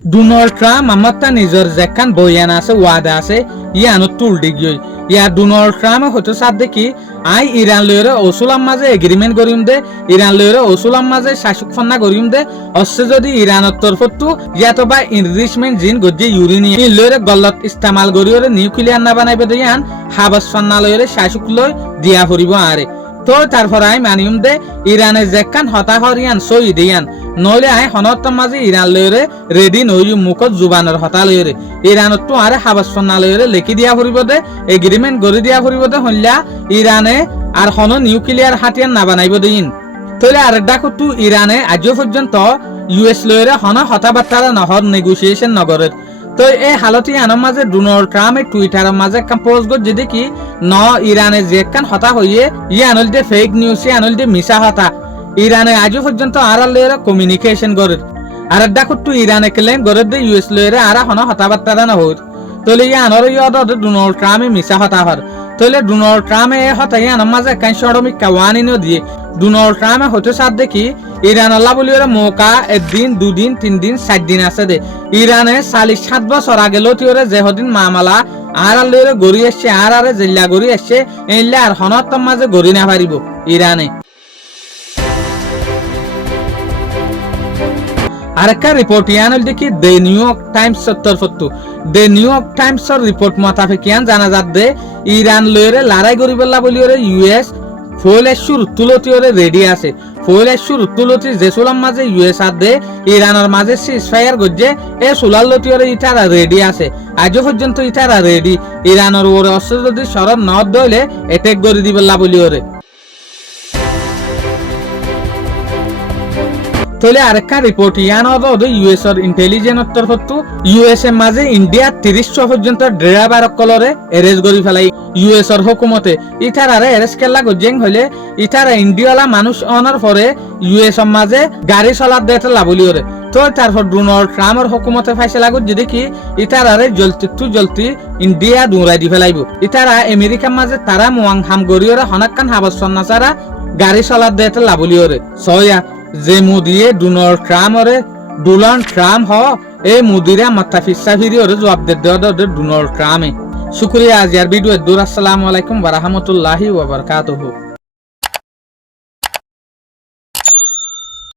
Donald Trump আমারটা নিজের যেখান বয়ান আছে ওয়াদা আছে ইয়ানো তুল ডিগিয়ে ইয়া ডোনাল্ড ট্রাম্প হয়তো সাথ দেখি আই ইরান লয়রে ওসুলাম মাঝে এগ্রিমেন্ট করিম দে ইরান লয়রে ওসুলাম মাঝে শাসক ফন্না করিম দে অচ্ছে যদি ইরানের তরফতো ইয়াতো বা ইনরিচমেন্ট জিন গজ্জে ইউরেনিয়াম ই লয়রে গলত ইস্তেমাল করিওরে নিউক্লিয়ার না বানাইবে দিয়ান হাবাস ফন্না লয়রে শাসক লয় দিয়া ফুরিব আরে তো তারপর আই মানিম দে ইরানে যেখান হতা হরিয়ান সই দিয়ান নইলে আই হনত মাঝে ইরান লয়রে রেডি নই মুখত জুবানের হতা লয়রে ইরানত তো আরে হাবাস ফন্না লয়রে লেখি দিয়া ফুরিব দে এগ্রিমেন্ট গড়ি দিয়া ফুরিব দে হইলা ইরানে আর হন নিউক্লিয়ার হাতিয়ার না বানাইব দিন তইলে আর ডাকো তু ইরানে আজও পর্যন্ত ইউএস লয়রে হন হতাবার্তারা নহর নেগোসিয়েশন নগরের তো এই হালতি আনার মাঝে ডোনাল্ড ট্রাম্প টুইটারের মাঝে একটা পোস্ট করছে দেখি ন ইরানে যে কান হতা হইয়ে আনল দে ফেক নিউজ আনল দে মিশা হতা ইরানে আজও পর্যন্ত আর লয়ের কমিউনিকেশন করে আর দেখো তু ইরানে ক্লেম করে দে ইউএস লয়ের আর হন হতাবার্তারা না হই তলে আনর ইয়দ ডোনাল্ড ট্রাম্পে মিশা হতা হর তলে ডোনাল্ড ট্রাম্পে হতাই আনার মাঝে কাই সরমিক কাওয়ানিনো দিয়ে ডোনাল্ড ট্রাম্পে হতে সাথ দেখি ইরান আল্লাহ বলি ওরা মৌকা একদিন দুদিন 3 দিন 7 দিন আছে দে ইরানে 7 বছর আগে লতি ওরে যে হদিন মামালা আর আল্লাহরে গড়ি আসছে আর আরে জিল্লা গড়ি আসছে এইলা আর হনত মাঝে গড়ি না পারিব ইরানে আরেকটা রিপোর্ট ইয়ানল দেখি the new York Times 70 the new York Times এর রিপোর্ট মোতাবেক ইয়ান জানা যাচ্ছে ইরান লয়রে লড়াই করিবলা বলি ওরে ইউএস ফয়লেশ্বর তুলতি ওরে রেডি আছে ফয়লেশ্বর তুলতি যে সুলাম মাঝে ইউএস আর দে ইরানের মাঝে সিজফায়ার গজ্জে এ সুলালতি ওরে ইটারা রেডি আছে আজও পর্যন্ত ইটারা রেডি ইরানের ওরে অস্ত্র যদি শরণ নদ দইলে অ্যাটাক করে দিবলা বলি ওরে তলে আরেকটা রিপোর্ট ইয়ান ইউএস এর ইন্টেলিজেন্স তরফতো ইউএস এর মাঝে ইন্ডিয়া 30 পর্যন্ত ড্রাইভার কলরে এরেস্ট করি ফেলাই ইউএস এর হুকুমতে ইটারারে এরেস্ট কেলা গজেং হইলে ইটারা ইন্ডিয়ালা মানুষ অনার পরে ইউএস এর মাঝে গাড়ি চলার দেতে লাবলি ওরে তো তারপর ডোনাল্ড ট্রাম্পের হুকুমতে ফাইসলা গজ দেখি ইটারারে জলতি ইন্ডিয়া দৌড়াই দি ফেলাইব ইটারা আমেরিকার মাঝে তারা মুয়াং হাম গরিওরে হনাক্কান হাবাস সন্নাসারা গাড়ি চলার দেতে লাবলি ওরে সয়া যে মোদিয়ে ডোনাল্ড ট্রাম্প হ এই মোদিরা মাথা ফিসা ফিরি ওরে জবাব দে ডোনাল্ড ট্রাম্পে শুক্রিয়া। আজ ইয়ার ভিডিও দূর। আসসালামু আলাইকুম ওয়া রাহমাতুল্লাহি ওয়া বারাকাতুহু।